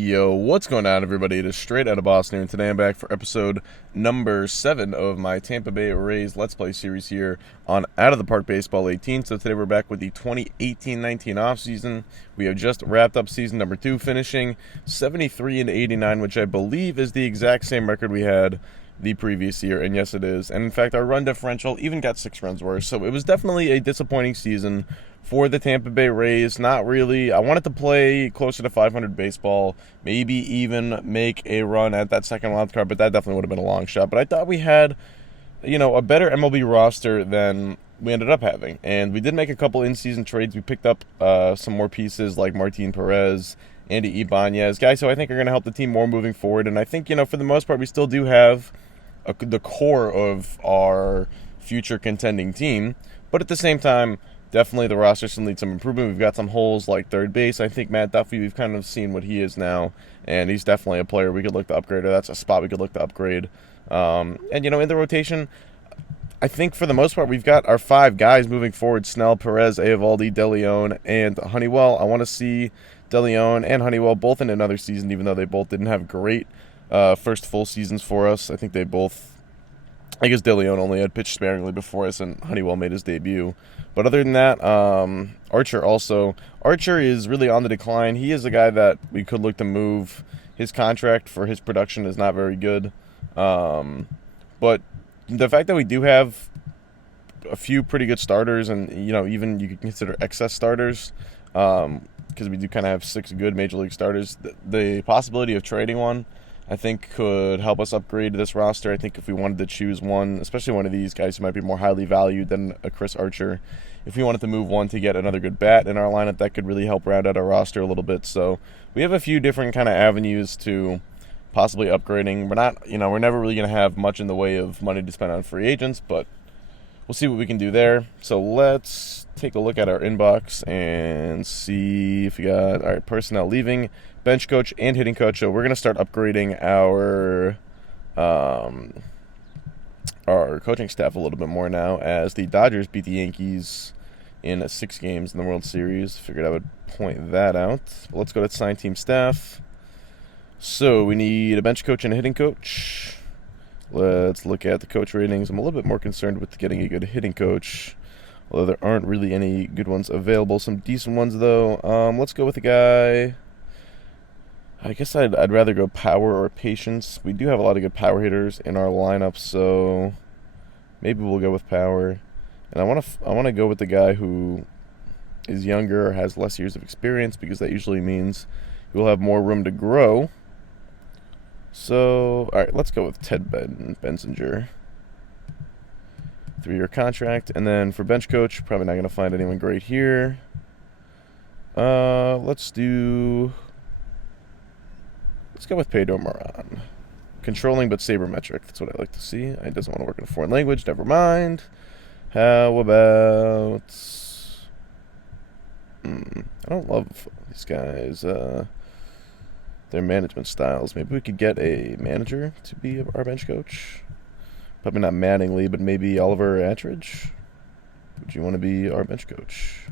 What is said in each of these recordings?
Yo, what's going on, everybody? It is Straight Out of Boston here, and today I'm back for episode number 7 of my Tampa Bay Rays Let's Play series here on Out of the Park Baseball 18. So today we're back with the 2018-19 offseason. We have just wrapped up season number 2, finishing 73-89, which I believe is the exact same record we had the previous year, and yes, it is. And in fact, our run differential even got 6 runs worse, so it was definitely a disappointing season for the Tampa Bay Rays. Not really. I wanted to play closer to 500 baseball, maybe even make a run at that second wild card, but that definitely would have been a long shot. But I thought we had, a better MLB roster than we ended up having, and we did make a couple in-season trades. We picked up some more pieces like Martin Perez, Andy Ibanez, guys who I think are going to help the team more moving forward. And I think, for the most part, we still do have the core of our future contending team, but at the same time, definitely the roster still needs some improvement. We've got some holes like third base. I think Matt Duffy, we've kind of seen what he is now, and he's definitely a player we could look to upgrade, or that's a spot we could look to upgrade. And in the rotation, I think for the most part, we've got our 5 guys moving forward: Snell, Perez, Eovaldi, DeLeon, and Honeywell. I want to see DeLeon and Honeywell both in another season, even though they both didn't have great first full seasons for us. I think they both, I guess DeLeon only had pitched sparingly before us, and Honeywell made his debut. But other than that, Archer is really on the decline. He is a guy that we could look to move. His contract for his production is not very good. But the fact that we do have a few pretty good starters, and even you could consider excess starters, because we do kind of have 6 good major league starters, the possibility of trading one, I think, could help us upgrade this roster. I think if we wanted to choose one, especially one of these guys who might be more highly valued than a Chris Archer, if we wanted to move one to get another good bat in our lineup, that could really help round out our roster a little bit. So we have a few different kind of avenues to possibly upgrading. We're not, we're never really going to have much in the way of money to spend on free agents, but we'll see what we can do there. So let's take a look at our inbox and see if we got, all right, personnel leaving, bench coach, and hitting coach. So we're going to start upgrading our coaching staff a little bit more now, as the Dodgers beat the Yankees in 6 games in the World Series. Figured I would point that out. But let's go to sign team staff. So we need a bench coach and a hitting coach. Let's look at the coach ratings. I'm a little bit more concerned with getting a good hitting coach, although there aren't really any good ones available. Some decent ones, though. Let's go with a guy. I guess I'd rather go power or patience. We do have a lot of good power hitters in our lineup, so maybe we'll go with power. And I want to go with the guy who is younger or has less years of experience, because that usually means we'll have more room to grow. So, all right, let's go with Ted Bensinger. 3-year contract. And then for bench coach, probably not going to find anyone great here. Let's go with Pedro Moran. Controlling but sabermetric. That's what I like to see. It doesn't want to work in a foreign language. Never mind. How about... I don't love these guys. Their management styles. Maybe we could get a manager to be our bench coach. Probably not Mattingly, but maybe Oliver Attridge. Would you want to be our bench coach?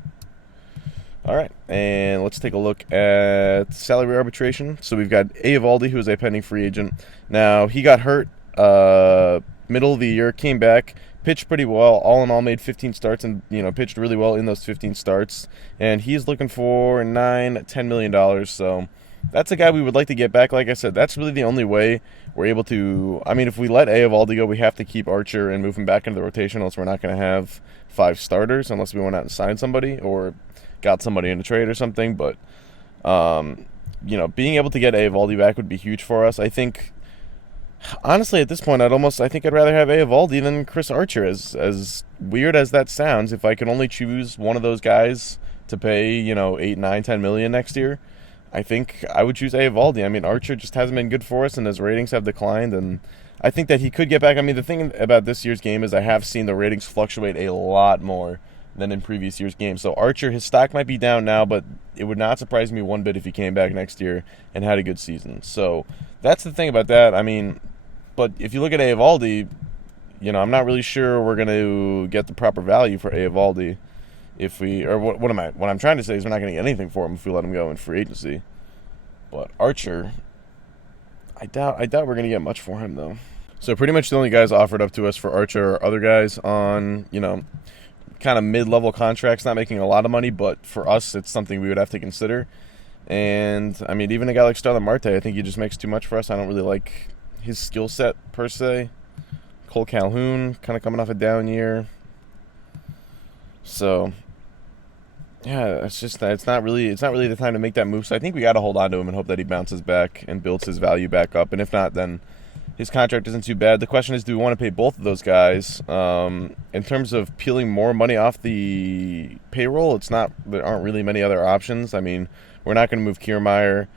All right, and let's take a look at salary arbitration. So we've got Eovaldi, who is a pending free agent. Now, he got hurt middle of the year, came back, pitched pretty well. All in all, made 15 starts and, pitched really well in those 15 starts. And he's looking for $10 million. So that's a guy we would like to get back. Like I said, that's really the only way we're able to... I mean, if we let Eovaldi go, we have to keep Archer and move him back into the rotation, else we're not going to have 5 starters unless we went out and signed somebody or got somebody in a trade or something. But, being able to get Eovaldi back would be huge for us. I think, honestly, at this point, I'd rather have Eovaldi than Chris Archer, as weird as that sounds. If I could only choose one of those guys to pay, 8, 9, 10 million next year, I think I would choose Eovaldi. I mean, Archer just hasn't been good for us, and his ratings have declined, and I think that he could get back. I mean, the thing about this year's game is I have seen the ratings fluctuate a lot more than in previous year's games. So Archer, his stock might be down now, but it would not surprise me one bit if he came back next year and had a good season. So that's the thing about that. I mean, but if you look at Eovaldi, I'm not really sure we're going to get the proper value for Eovaldi. What I'm trying to say is we're not going to get anything for him if we let him go in free agency. But Archer, I doubt we're going to get much for him, though. So pretty much the only guys offered up to us for Archer are other guys on, kind of mid-level contracts, not making a lot of money, but for us, it's something we would have to consider. And, I mean, even a guy like Starlin Marte, I think he just makes too much for us. I don't really like his skill set, per se. Cole Calhoun, kind of coming off a down year. So, yeah, it's not really the time to make that move. So I think we got to hold on to him and hope that he bounces back and builds his value back up. And if not, then his contract isn't too bad. The question is, do we want to pay both of those guys? In terms of peeling more money off the payroll, there aren't really many other options. I mean, we're not going to move Kiermaier.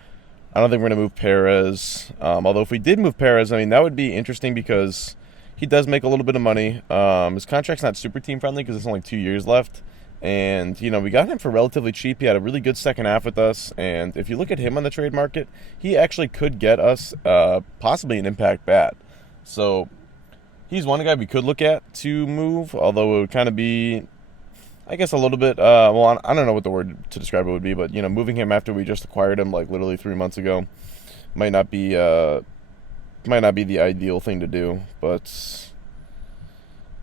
I don't think we're going to move Perez. Although if we did move Perez, I mean, that would be interesting because he does make a little bit of money. His contract's not super team friendly because it's only 2 years left. And, we got him for relatively cheap. He had a really good second half with us. And if you look at him on the trade market, he actually could get us possibly an impact bat. So he's one guy we could look at to move, although it would kind of be, I guess, a little bit, I don't know what the word to describe it would be, but, moving him after we just acquired him, like, literally 3 months ago might not be the ideal thing to do. But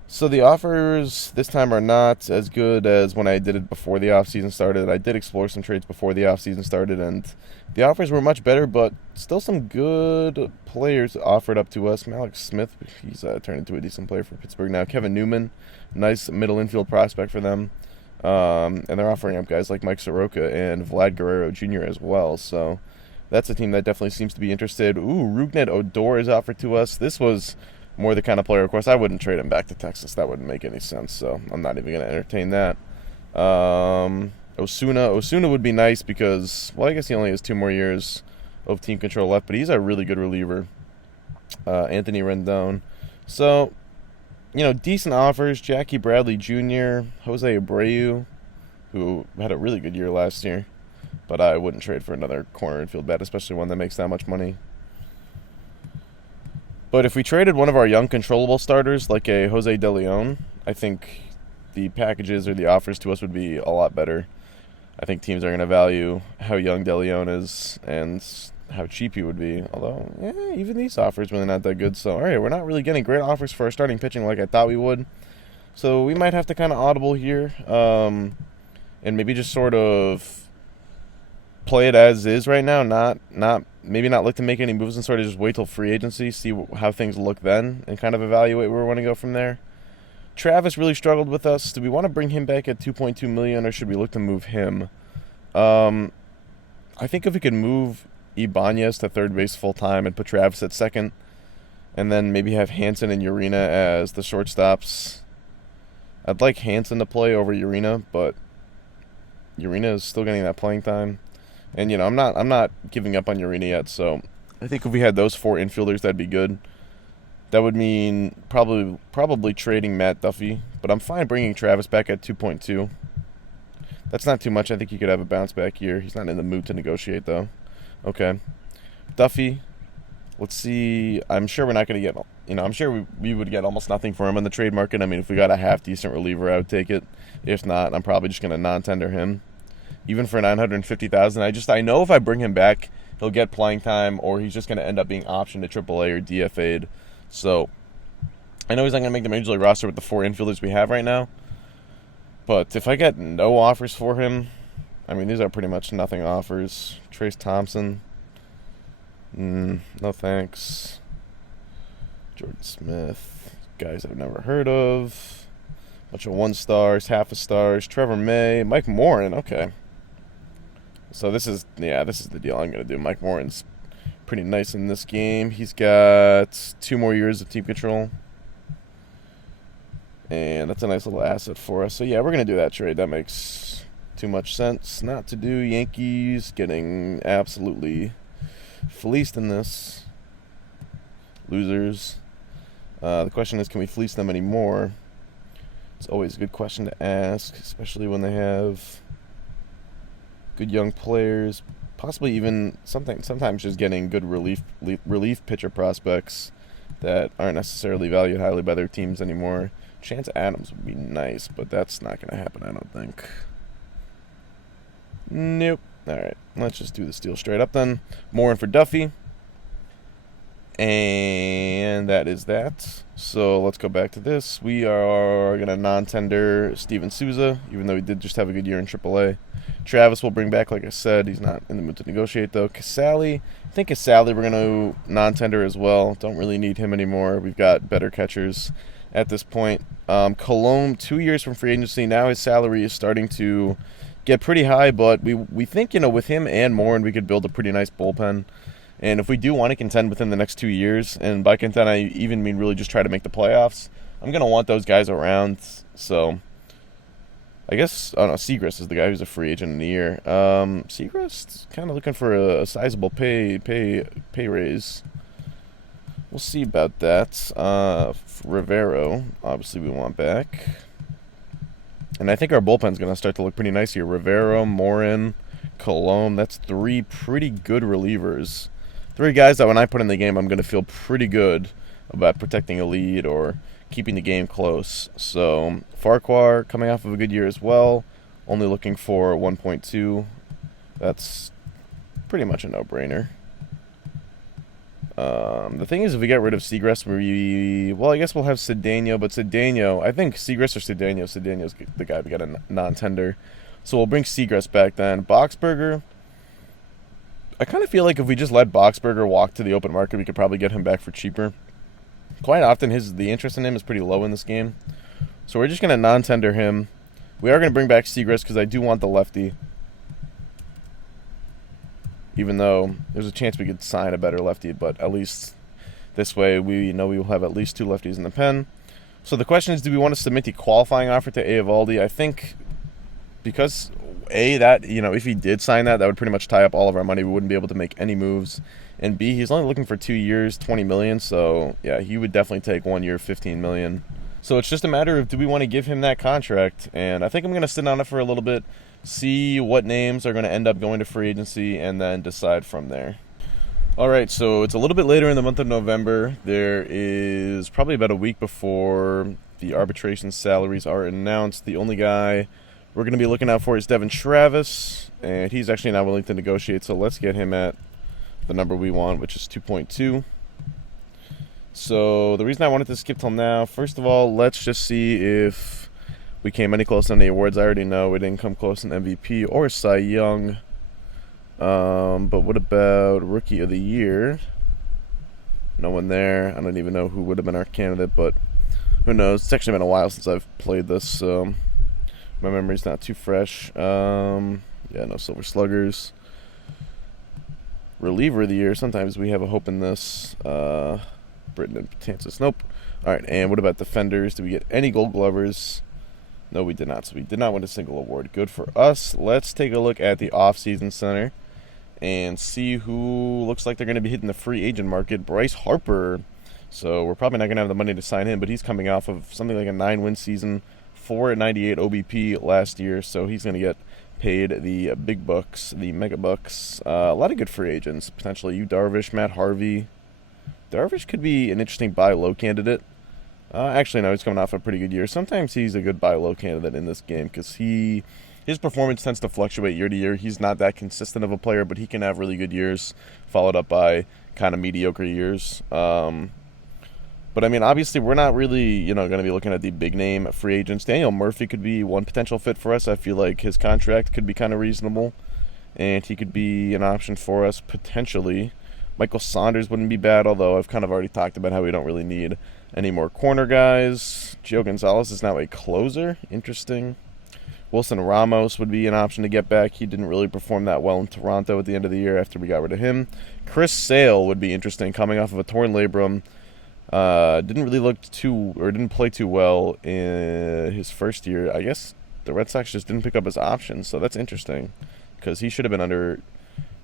so the offers this time are not as good as when I did it before the offseason started. I did explore some trades before the offseason started, and the offers were much better, but still some good players offered up to us. Malik Smith, he's turned into a decent player for Pittsburgh now. Kevin Newman, nice middle infield prospect for them. And they're offering up guys like Mike Soroka and Vlad Guerrero Jr. as well. So that's a team that definitely seems to be interested. Rougned Odor is offered to us. This was more the kind of player, of course, I wouldn't trade him back to Texas. That wouldn't make any sense, so I'm not even going to entertain that. Osuna would be nice because, well, I guess he only has 2 more years of team control left, but he's a really good reliever. Anthony Rendon. So, decent offers. Jackie Bradley Jr., Jose Abreu, who had a really good year last year, but I wouldn't trade for another corner infield bat, especially one that makes that much money. But if we traded one of our young controllable starters, like a Jose De Leon, I think the packages or the offers to us would be a lot better. I think teams are going to value how young De Leon is and how cheap he would be. Although, even these offers really not that good. So, all right, we're not really getting great offers for our starting pitching like I thought we would. So we might have to kind of audible here and maybe just sort of play it as is right now, maybe not look to make any moves and sort of just wait till free agency, see how things look then, and kind of evaluate where we want to go from there. Travis really struggled with us. Do we want to bring him back at $2.2 million, or should we look to move him? I think if we could move Ibanez to third base full time and put Travis at second, and then maybe have Hanson and Urena as the shortstops. I'd like Hanson to play over Urena, but Urena is still getting that playing time. And, I'm not giving up on Urena yet, so I think if we had those 4 infielders, that'd be good. That would mean probably trading Matt Duffy, but I'm fine bringing Travis back at 2.2. That's not too much. I think he could have a bounce back year. He's not in the mood to negotiate, though. Okay. Duffy, let's see. I'm sure we're not going to get, I'm sure we would get almost nothing for him on the trade market. I mean, if we got a half-decent reliever, I would take it. If not, I'm probably just going to non-tender him. Even for $950,000, I know if I bring him back, he'll get playing time, or he's just going to end up being optioned to AAA or DFA'd. So I know he's not going to make the Major League roster with the 4 infielders we have right now. But if I get no offers for him, I mean, these are pretty much nothing offers. Trace Thompson, no thanks. Jordan Smith, guys I've never heard of. Bunch of 1 stars, half a stars. Trevor May, Mike Morin, okay. So this is the deal I'm going to do. Mike Morin's pretty nice in this game. He's got 2 more years of team control. And that's a nice little asset for us. So, yeah, we're going to do that trade. That makes too much sense not to do. Yankees getting absolutely fleeced in this. Losers. The question is, can we fleece them anymore? It's always a good question to ask, especially when they have good young players, possibly even sometimes just getting good relief pitcher prospects that aren't necessarily valued highly by their teams anymore. Chance Adams would be nice, but that's not going to happen, I don't think. Nope. All right, let's just do this deal straight up then. More in for Duffy. And that is that. So let's go back to this. We are going to non-tender Steven Souza, even though he did just have a good year in AAA. Travis will bring back, like I said. He's not in the mood to negotiate, though. Casali, I think Casali we're going to non-tender as well. Don't really need him anymore. We've got better catchers at this point. Colomb, 2 years from free agency. Now his salary is starting to get pretty high, but we think, with him and Morin, we could build a pretty nice bullpen. And if we do want to contend within the next 2 years, and by contend I even mean really just try to make the playoffs, I'm going to want those guys around. So I guess, Seagrass is the guy who's a free agent in a year. Seagrass kind of looking for a sizable pay raise. We'll see about that. Rivero, obviously we want back. And I think our bullpen's going to start to look pretty nice here. Rivero, Morin, Colomb, that's 3 pretty good relievers. 3 guys that when I put in the game, I'm going to feel pretty good about protecting a lead or keeping the game close. So Farquhar coming off of a good year as well, only looking for 1.2. That's pretty much a no-brainer. The thing is, if we get rid of Seagrass, I guess we'll have Cedeno, but Cedeno, I think Seagrass or Cedeno. Cedeno's the guy we got a non-tender. So we'll bring Seagrass back then. Boxberger, I kind of feel like if we just let Boxberger walk to the open market, we could probably get him back for cheaper. Quite often, the interest in him is pretty low in this game. So we're just going to non-tender him. We are going to bring back Seagrass because I do want the lefty. Even though there's a chance we could sign a better lefty, but at least this way we know we will have at least 2 lefties in the pen. So the question is, do we want to submit the qualifying offer to Eovaldi? I think because if he did sign that would pretty much tie up all of our money. We wouldn't be able to make any moves. And B, he's only looking for 2 years, $20 million. So yeah, he would definitely take 1 year, $15 million. So it's just a matter of, do we want to give him that contract? And I think I'm going to sit on it for a little bit, see what names are going to end up going to free agency, and then decide from there. All right, so it's a little bit later in the month of November. There is probably about a week before the arbitration salaries are announced. The only guy we're going to be looking out for is Devin Travis, and he's actually not willing to negotiate, so let's get him at the number we want, which is 2.2. So the reason I wanted to skip till now, first of all, let's just see if we came any close on the awards. I already know we didn't come close in MVP or Cy Young. But what about Rookie of the Year? No one there. I don't even know who would have been our candidate, but who knows? It's actually been a while since I've played this, so my memory's not too fresh. No Silver Sluggers. Reliever of the Year. Sometimes we have a hope in this. Britton and Patansis. Nope. All right, and what about Defenders? Did we get any Gold Glovers? No, we did not. So we did not win a single award. Good for us. Let's take a look at the Offseason Center and see who looks like they're going to be hitting the free agent market. Bryce Harper. So we're probably not going to have the money to sign him, but he's coming off of something like a 9-win season, 498 OBP last year, so he's going to get paid the big bucks, the mega bucks. A lot of good free agents, potentially. Yu Darvish, Matt Harvey. Darvish could be an interesting buy low candidate. Actually, no, he's coming off a pretty good year. Sometimes he's a good buy low candidate in this game because his performance tends to fluctuate year to year. He's not that consistent of a player, but he can have really good years followed up by kind of mediocre years. But I mean, obviously, we're not really, going to be looking at the big name free agents. Daniel Murphy could be one potential fit for us. I feel like his contract could be kind of reasonable, and he could be an option for us potentially. Michael Saunders wouldn't be bad, although I've kind of already talked about how we don't really need any more corner guys. Gio Gonzalez is now a closer. Interesting. Wilson Ramos would be an option to get back. He didn't really perform that well in Toronto at the end of the year after we got rid of him. Chris Sale would be interesting, coming off of a torn labrum. Didn't play too well in his first year. I guess the Red Sox just didn't pick up his options, so that's interesting because he should have been under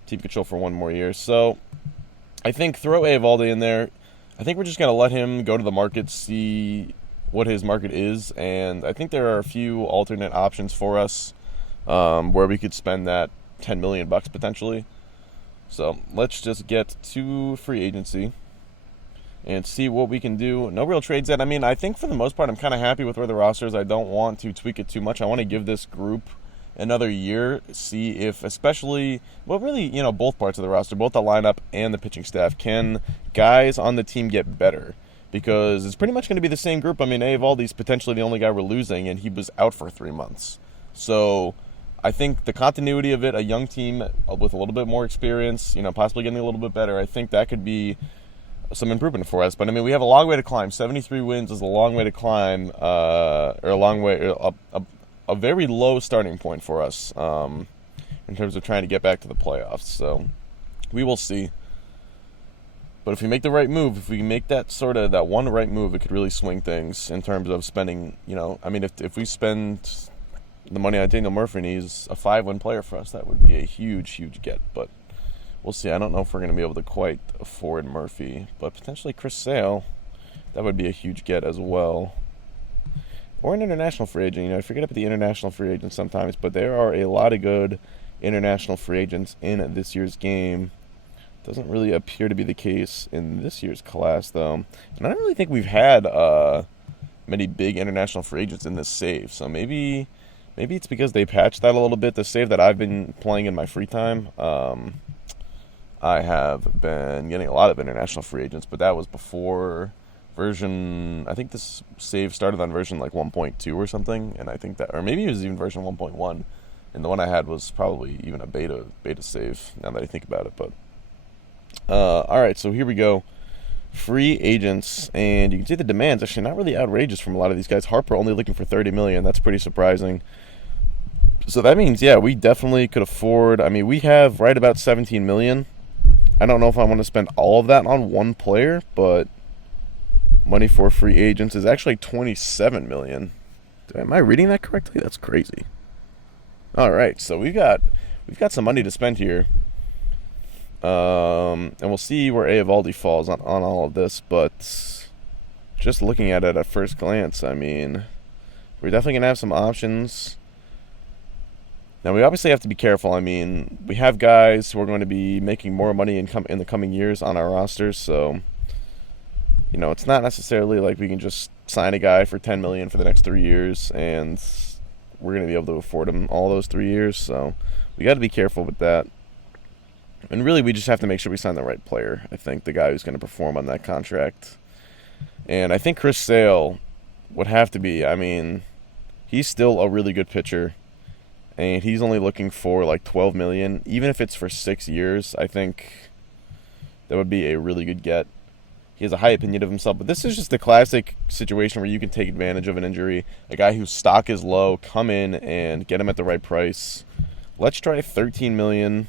team control for 1 more year. So I think throw Eovaldi in there. I think we're just going to let him go to the market, see what his market is, and I think there are a few alternate options for us where we could spend that $10 million potentially. So let's just get to free agency and see what we can do. No real trades yet. I mean, I think for the most part, I'm kind of happy with where the roster is. I don't want to tweak it too much. I want to give this group another year, see if, especially, well, really, both parts of the roster, both the lineup and the pitching staff, can guys on the team get better? Because it's pretty much going to be the same group. I mean, Eovaldi's potentially the only guy we're losing, and he was out for 3 months. So I think the continuity of it, a young team with a little bit more experience, possibly getting a little bit better, I think that could be some improvement for us. But I mean, we have a long way to climb. 73 wins is a long way to climb, or a long way, a very low starting point for us in terms of trying to get back to the playoffs. So we will see. But if we make the right move, if we make that one right move, it could really swing things in terms of spending. I mean, if we spend the money on Daniel Murphy and he's a 5-win player for us, that would be a huge, huge get. But we'll see. I don't know if we're going to be able to quite afford Murphy, but potentially Chris Sale, that would be a huge get as well. Or an international free agent. I forget about the international free agents sometimes, but there are a lot of good international free agents in this year's game. Doesn't really appear to be the case in this year's class, though. And I don't really think we've had many big international free agents in this save. So maybe it's because they patched that a little bit. The save that I've been playing in my free time, I have been getting a lot of international free agents, but that was before version, I think this save started on version like 1.2 or something, and I think that, or maybe it was even version 1.1, and the one I had was probably even a beta save, now that I think about it. But alright, so here we go. Free agents, and you can see the demands actually not really outrageous from a lot of these guys. Harper only looking for $30 million. That's pretty surprising. So that means, yeah, we definitely could afford, I mean, we have right about $17 million. I don't know if I want to spend all of that on one player, but money for free agents is actually $27 million. Am I reading that correctly? That's crazy. Alright, so we've got some money to spend here. And we'll see where Eovaldi falls on all of this, but just looking at it at first glance, I mean, we're definitely going to have some options. Now, we obviously have to be careful. I mean, we have guys who are going to be making more money in the coming years on our rosters, so, it's not necessarily like we can just sign a guy for $10 million for the next 3 years, and we're going to be able to afford him all those 3 years, so we got to be careful with that. And really, we just have to make sure we sign the right player. I think the guy who's going to perform on that contract. And I think Chris Sale would have to be. I mean, he's still a really good pitcher. And he's only looking for like $12 million. Even if it's for 6 years, I think that would be a really good get. He has a high opinion of himself. But this is just a classic situation where you can take advantage of an injury. A guy whose stock is low, come in and get him at the right price. Let's try $13 million.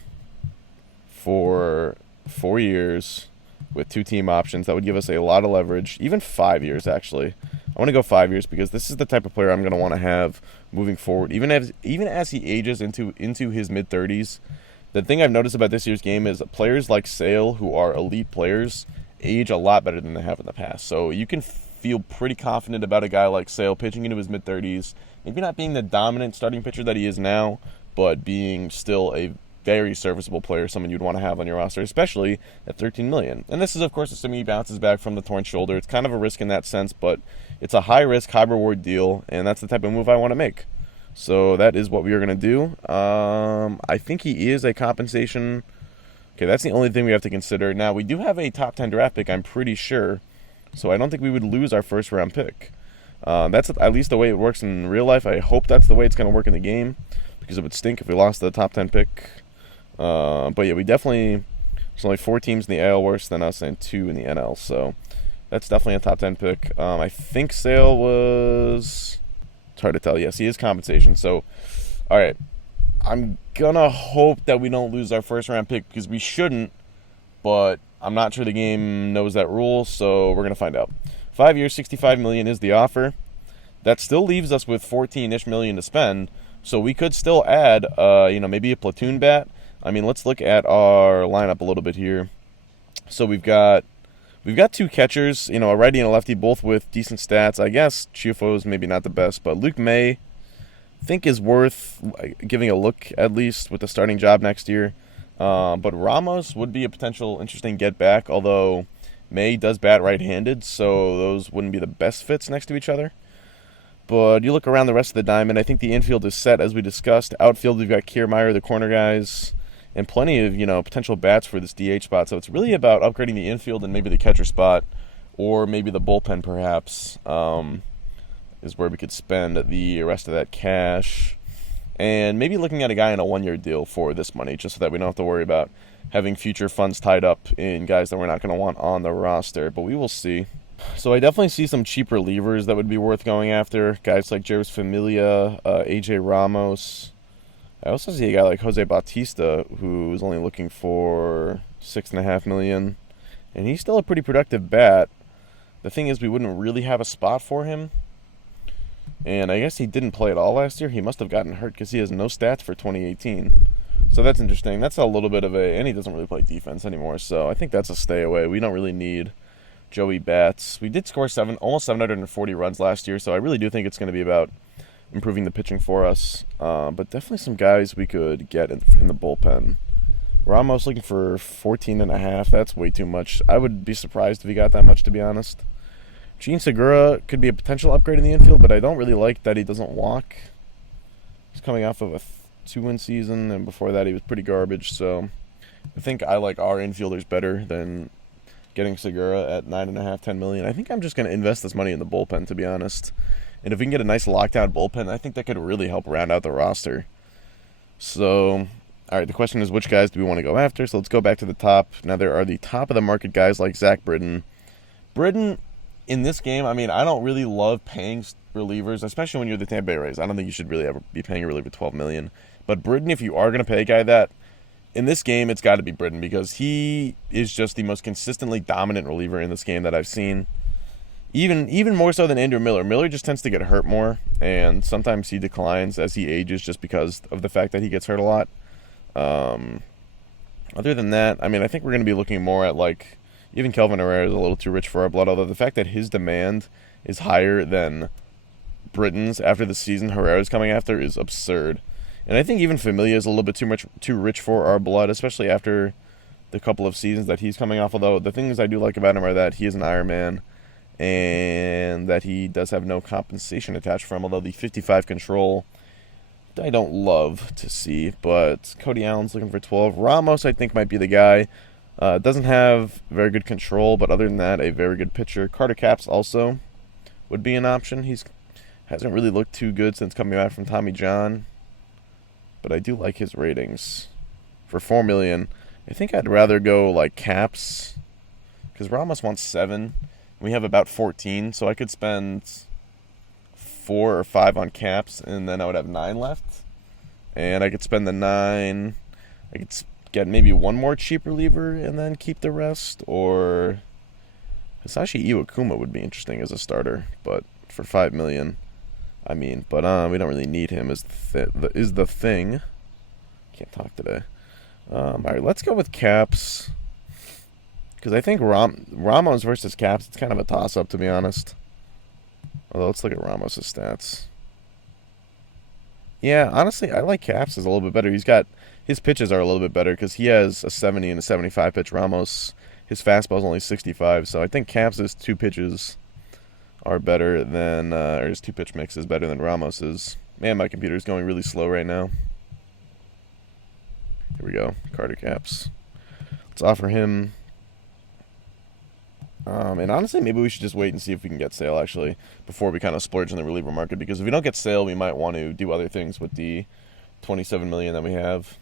For 4 years with 2 team options. That would give us a lot of leverage. Even 5 years, actually. I want to go 5 years because this is the type of player I'm going to want to have moving forward. Even as he ages into his mid-30s, the thing I've noticed about this year's game is players like Sale, who are elite players, age a lot better than they have in the past. So you can feel pretty confident about a guy like Sale pitching into his mid-30s, maybe not being the dominant starting pitcher that he is now, but being still a very serviceable player, someone you'd want to have on your roster, especially at $13 million. And this is, of course, assuming he bounces back from the torn shoulder. It's kind of a risk in that sense, but it's a high-risk, high-reward deal, and that's the type of move I want to make. So that is what we are going to do. I think he is a compensation. Okay, that's the only thing we have to consider. Now, we do have a top 10 draft pick, I'm pretty sure, so I don't think we would lose our first-round pick. That's at least the way it works in real life. I hope that's the way it's going to work in the game, because it would stink if we lost the top 10 pick. But yeah, we definitely, there's only 4 teams in the AL worse than us and 2 in the NL, so that's definitely a top 10 pick. I think Sale was, it's hard to tell. Yes, he is compensation. So, all right, I'm gonna hope that we don't lose our first round pick, because we shouldn't, but I'm not sure the game knows that rule, so we're gonna find out. 5 years, $65 million is the offer. That still leaves us with $14-ish million to spend, so we could still add, maybe a platoon bat. I mean, let's look at our lineup a little bit here. So we've got 2 catchers, a righty and a lefty, both with decent stats. I guess Chiafo's maybe not the best, but Luke May, I think, is worth giving a look at least with the starting job next year. But Ramos would be a potential interesting get back, although May does bat right-handed, so those wouldn't be the best fits next to each other. But you look around the rest of the diamond, I think the infield is set, as we discussed. Outfield, we've got Kiermaier, the corner guys, and plenty of, potential bats for this DH spot. So it's really about upgrading the infield and maybe the catcher spot, or maybe the bullpen, perhaps, is where we could spend the rest of that cash. And maybe looking at a guy in a one-year deal for this money, just so that we don't have to worry about having future funds tied up in guys that we're not going to want on the roster. But we will see. So I definitely see some cheap relievers that would be worth going after. Guys like Jeurys Familia, AJ Ramos. I also see a guy like Jose Bautista, who's only looking for $6.5 million. And he's still a pretty productive bat. The thing is, we wouldn't really have a spot for him. And I guess he didn't play at all last year. He must have gotten hurt because he has no stats for 2018. So that's interesting. That's a little bit of a... And he doesn't really play defense anymore. So I think that's a stay away. We don't really need Joey Bats. We did score almost 740 runs last year. So I really do think it's going to be about improving the pitching for us. But definitely some guys we could get in the bullpen. Ramos looking for 14.5. That's way too much. I would be surprised if he got that much, to be honest. Gene Segura could be a potential upgrade in the infield, but I don't really like that he doesn't walk. He's coming off of a 2-win season, and before that he was pretty garbage. So I think I like our infielders better than getting Segura at $9.5, $10 million. I think I'm just going to invest this money in the bullpen, to be honest. And if we can get a nice lockdown bullpen, I think that could really help round out the roster. So, all right, the question is, which guys do we want to go after? So let's go back to the top. Now, there are the top of the market guys like Zach Britton. Britton, in this game, I don't really love paying relievers, especially when you're the Tampa Bay Rays. I don't think you should really ever be paying a reliever $12 million. But Britton, if you are going to pay a guy that, in this game, it's got to be Britton, because he is just the most consistently dominant reliever in this game that I've seen. Even more so than Andrew Miller. Miller just tends to get hurt more, and sometimes he declines as he ages just because of the fact that he gets hurt a lot. Other than that, I think we're going to be looking more at, like, even Kelvin Herrera is a little too rich for our blood, although the fact that his demand is higher than Britton's after the season Herrera's coming after is absurd. And I think even Familia is a little bit too rich for our blood, especially after the couple of seasons that he's coming off. Although the things I do like about him are that he is an Iron Man and that he does have no compensation attached for him, although the 55 control I don't love to see. But Cody Allen's looking for 12. Ramos, I think, might be the guy. Doesn't have very good control, but other than that, a very good pitcher. Carter Capps also would be an option. Hasn't really looked too good since coming back from Tommy John, but I do like his ratings. For $4 million, I think I'd rather go like Capps, because Ramos wants 7. We have about 14, so I could spend 4 or 5 on Capps, and then I would have 9 left. And I could spend the 9. I could get maybe one more cheap reliever and then keep the rest, or Hisashi Iwakuma would be interesting as a starter, but for $5 million, we don't really need him is the thing. Can't talk today. All right, let's go with Capps, because I think Ramos versus Capps, it's kind of a toss-up, to be honest. Although, let's look at Ramos' stats. Yeah, honestly, I like Capps is a little bit better. His pitches are a little bit better because he has a 70 and a 75 pitch. Ramos, his fastball is only 65, so I think Capps' 2 pitches are better than, or his 2-pitch mix is better than Ramos's. Man, my computer is going really slow right now. Here we go, Carter Capps. Let's offer him. And honestly, maybe we should just wait and see if we can get Sale, actually, before we kind of splurge in the reliever market. Because if we don't get Sale, we might want to do other things with the $27 million that we have.